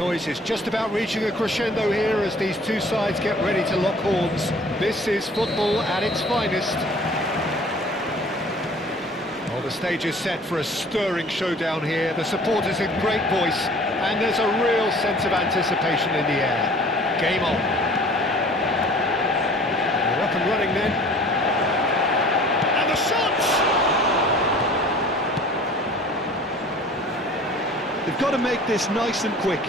noise is just about reaching a crescendo here as these two sides get ready to lock horns. This is football at its finest. Well, the stage is set for a stirring showdown here. The supporters in great voice, and there's a real sense of anticipation in the air. Game on. They're up and running then. And the shots! They've got to make this nice and quick.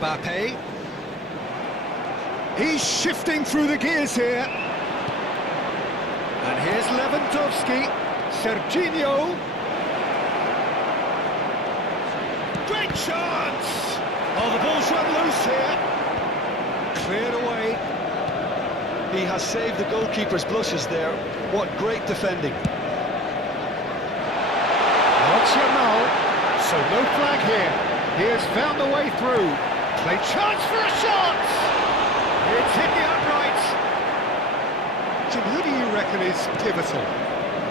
Mbappe. He's shifting through the gears here. And here's Lewandowski. Serginho. Great chance! Oh, the ball's run loose here. Cleared away. He has saved the goalkeeper's blushes there. What great defending. Not Yamal. So no flag here. He has found a way through. Play chance for a shot! It's hit the upright. Jim, who do you reckon is pivotal?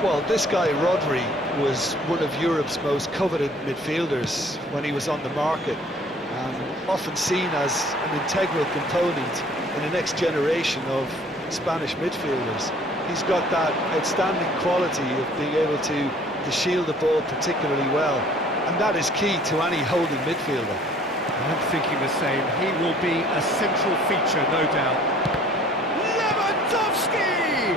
Well, this guy, Rodri, was one of Europe's most coveted midfielders when he was on the market, and often seen as an integral component in the next generation of Spanish midfielders. He's got that outstanding quality of being able to shield the ball particularly well, and that is key to any holding midfielder. I'm thinking the same. He will be a central feature, no doubt. Lewandowski!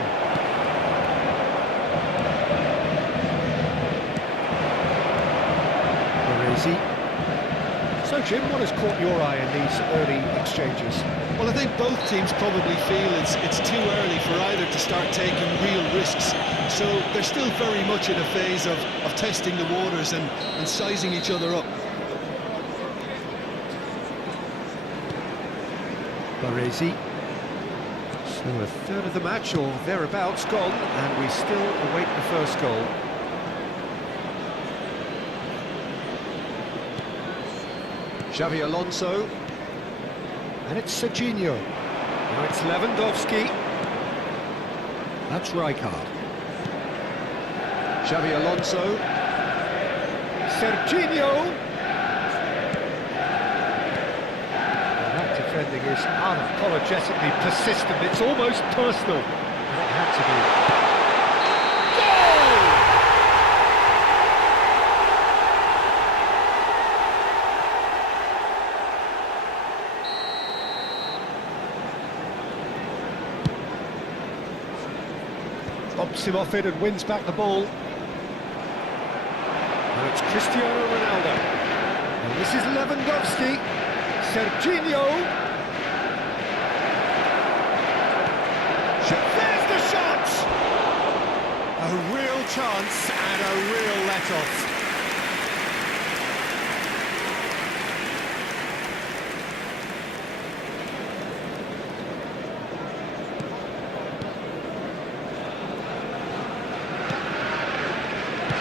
Where is he? So, Jim, what has caught your eye in these early exchanges? Well, I think both teams probably feel it's too early for either to start taking real risks. So they're still very much in a phase of testing the waters and sizing each other up. Baresi. So a third of the match or thereabouts gone, and we still await the first goal. Xavi Alonso. And it's Serginho. Now it's Lewandowski. That's Rijkaard. Xavi Alonso. Serginho. Defending is unapologetically persistent. It's almost personal. And it had to be. Goal! Bumps him off it and wins back the ball. Now it's Cristiano Ronaldo. And this is Lewandowski. Serginho. There's the shot! A real chance and a real let-off.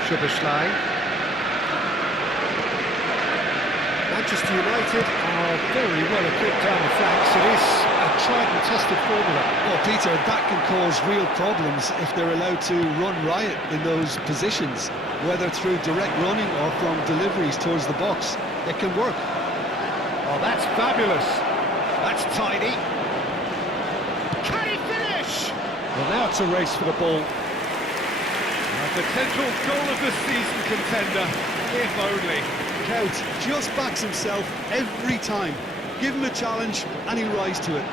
Szoboszlai. Manchester United are very well equipped down the flanks. It is a tried and tested formula. Well, Peter, that can cause real problems if they're allowed to run riot in those positions, whether through direct running or from deliveries towards the box. It can work. Oh, that's fabulous. That's tidy. Can he finish? Well, now it's a race for the ball. A potential goal of the season contender, if only. Cout just backs himself every time. Give him a challenge and he'll rise to it.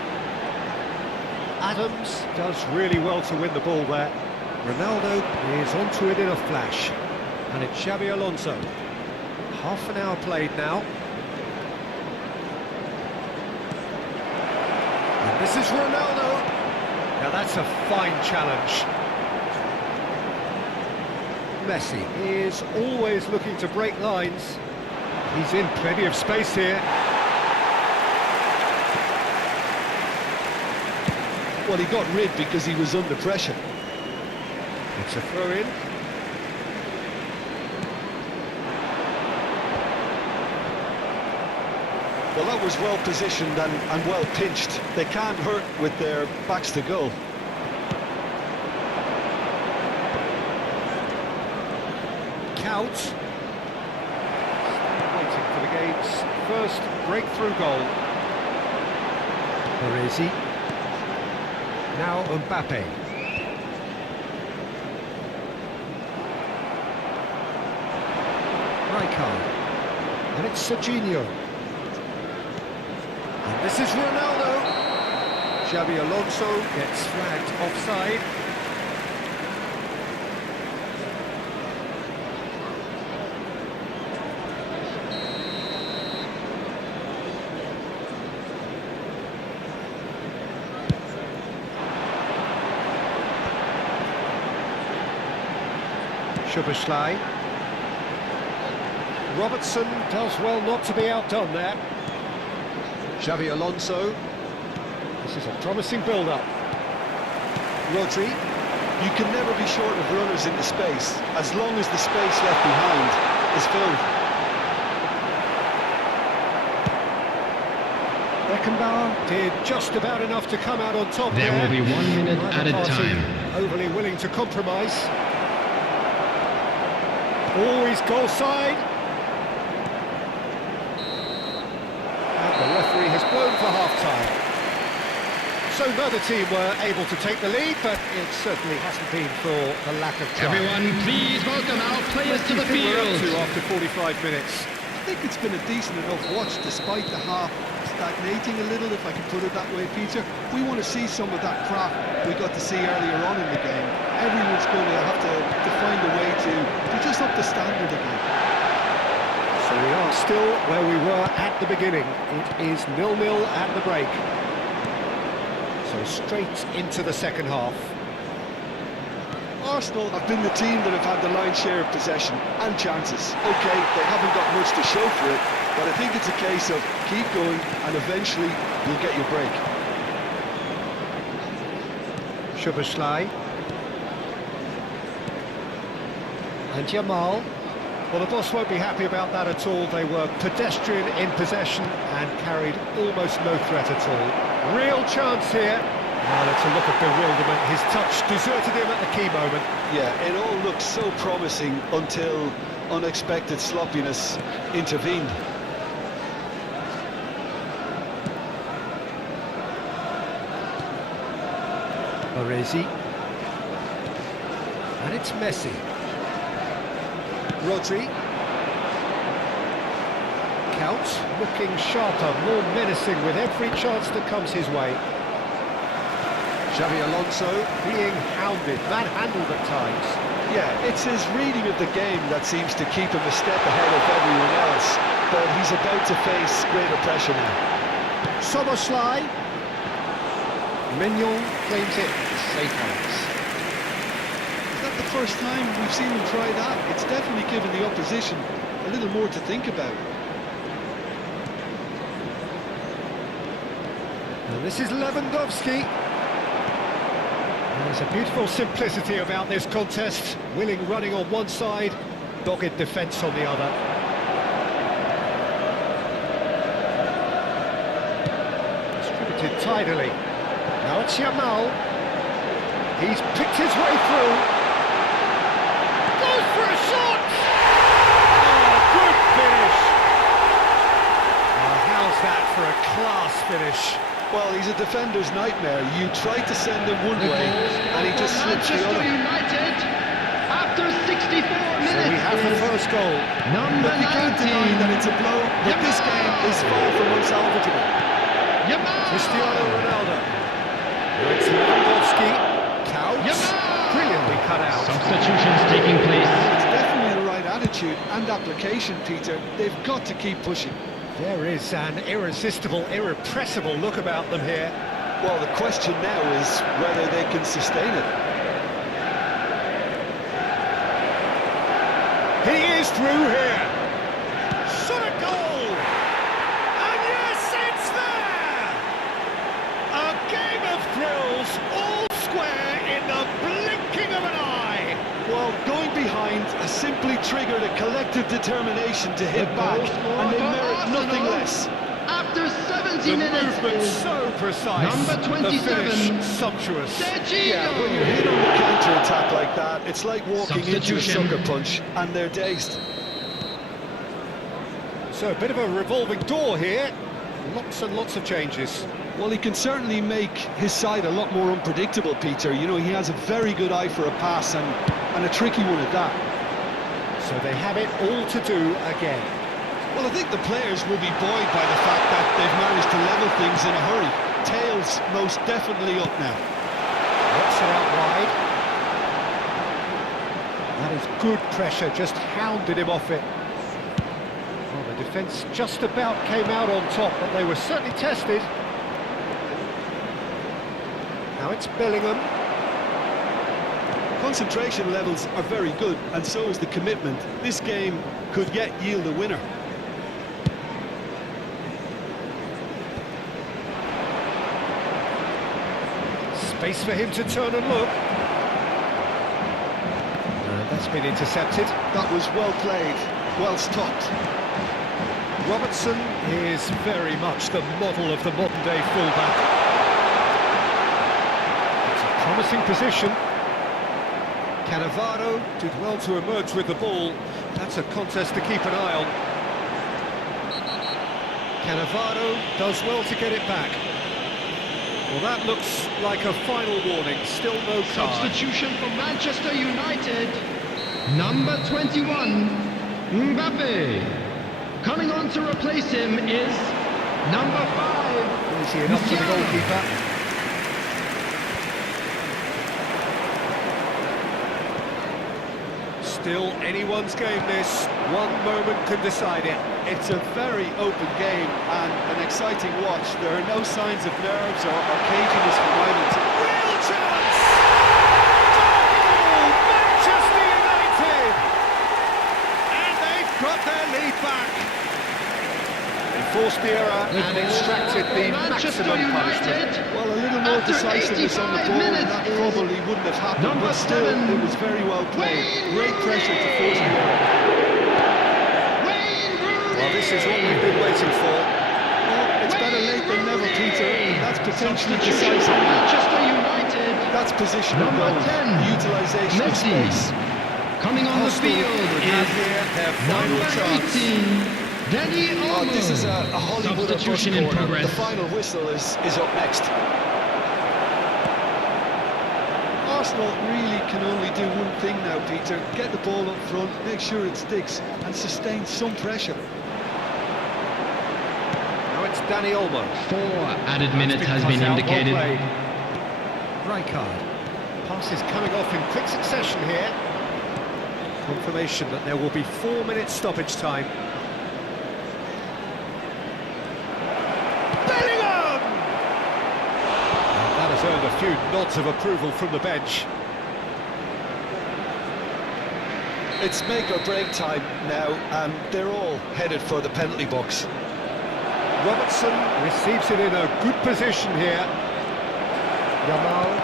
Adams does really well to win the ball there. Ronaldo is onto it in a flash. And it's Xabi Alonso. Half an hour played now. And this is Ronaldo. Now that's a fine challenge. Messi is always looking to break lines. He's in plenty of space here. Well, he got rid because he was under pressure. It's a throw-in. Well, that was well positioned and well pinched. They can't hurt with their backs to goal. Couch. Waiting for the game's first breakthrough goal. Baresi. Now Mbappe. Rijkaard. And it's Serginho. And this is Ronaldo. Xabi Alonso gets flagged offside. Szoboszlai. Robertson does well not to be outdone there. Xabi Alonso. This is a promising build-up. Rodri. You can never be short of runners into space, as long as the space left behind is filled. Beckenbauer did just about enough to come out on top there. There will be 1 minute Neither added party time. overly willing to compromise. Always goal side. And the referee has blown for half-time. So neither team were able to take the lead, but it certainly hasn't been for the lack of try. Everyone, please welcome our players to the What do you think we're up field. to after 45 minutes? I think it's been a decent enough watch, despite the half stagnating a little, if I can put it that way, Peter. We want to see some of that craft we got to see earlier on in the game. Everyone's going to have to find a way to just up the standard again. So we are still where we were at the beginning. It is 0-0 at the break. So straight into the second half. Arsenal have been the team that have had the lion's share of possession and chances. OK, they haven't got much to show for it, but I think it's a case of keep going and eventually you'll get your break. Szoboszlai. And Jamal. Well, the boss won't be happy about that at all. They were pedestrian in possession and carried almost no threat at all. Real chance here. Well, it's a look of bewilderment. His touch deserted him at the key moment. Yeah, it all looked so promising until unexpected sloppiness intervened. Baresi. And it's Messi. Rodri. Couch looking sharper, more menacing with every chance that comes his way. Xabi Alonso being hounded, manhandled at times. Yeah, it's his reading of the game that seems to keep him a step ahead of everyone else, but he's about to face greater pressure now. Szoboszlai. Mignon claims it. Safe hands. Is that the first time we've seen him try that? It's definitely given the opposition a little more to think about. And this is Lewandowski. There's a beautiful simplicity about this contest. Willing running on one side, dogged defence on the other. Distributed tidily. Now it's Jamal. He's picked his way through. Goes for a shot! Oh, good finish! How's that for a class finish? Well, he's a defender's nightmare. You try to send him one way, and he just slips the Manchester other. United, after 64 minutes, So we have the first goal. number But you can't deny that 19, it's a blow, but this game is far from unsalvageable. Yamal. Cristiano Ronaldo. It's Lewandowski. Couch. Yamal. Brilliantly cut out. Substitutions taking place. It's definitely the right attitude and application, Peter. They've got to keep pushing. There is an irresistible, irrepressible look about them here. Well, the question now is whether they can sustain it. He is through here. Shot a goal. And yes, it's there. A game of thrills, all square in the blinking of an eye. Well, going behind has simply triggered a collective determination to hit back, and they merit nothing less. After 7 20 The minutes movement is so precise. number The 27, finish sumptuous. Yeah, when you're hit on the counter-attack like that, it's like walking into a Substitution. sucker punch, and they're dazed. So a bit of a revolving door here. Lots and lots of changes. Well, he can certainly make his side a lot more unpredictable, Peter. You know, he has a very good eye for a pass, and a tricky one at that. So they have it all to do again. Well, I think the players will be buoyed by the fact that they've managed to level things in a hurry. Tails most definitely up now. Works it out wide. That is good pressure, just hounded him off it. Well, the defence just about came out on top, but they were certainly tested. Now it's Bellingham. Concentration levels are very good, and so is the commitment. This game could yet yield a winner. Space for him to turn and look. And that's been intercepted. That was well played, well stopped. Robertson is very much the model of the modern-day fullback. It's a promising position. Cannavaro did well to emerge with the ball. That's a contest to keep an eye on. Cannavaro does well to get it back. Well, that looks like a final warning. Still no card. Substitution for Manchester United. Number 21, Mbappe. Coming on to replace him is number 5. Easy enough for the goalkeeper. Still anyone's game, this. One moment can decide it. It's a very open game and an exciting watch. There are no signs of nerves or caginess for moment. Real chance! Goal! Manchester United! And they've got their lead back. They forced the error and extracted the Manchester maximum punishment. United. Well, a little more After decisiveness on the 85 ball, and minutes that is probably wouldn't have happened, number but still, 7, it was very well played. Wayne Great pressure to force the error. Wayne Rooney. Well, this is what we've been waiting for. Well, it's better late than never, Peter. That's potentially Substitution decisive. for Manchester United. That's positional Number goal. 10, Utilisation of Messi. space. Coming on the Arsenal field would have is here their final number chance. 18, Danny Oh, Olmo. this is a Hollywood or bust Substitution in corner. progress. The final whistle is up next. Arsenal really can only do one thing now, Peter. Get the ball up front, make sure it sticks, and sustain some pressure. Now it's Danny Olmo. 4 added minutes That's has been cut out, indicated. well played. Rijkaard. Passes coming off in quick succession here. Confirmation that there will be 4 minutes stoppage time. Bellingham! And that has earned a few nods of approval from the bench. It's make or break time now, and they're all headed for the penalty box. Robertson receives it in a good position here. Yamal.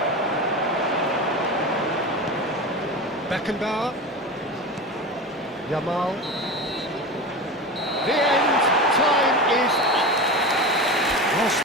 Beckenbauer. Yamal. The end time is up. Lost.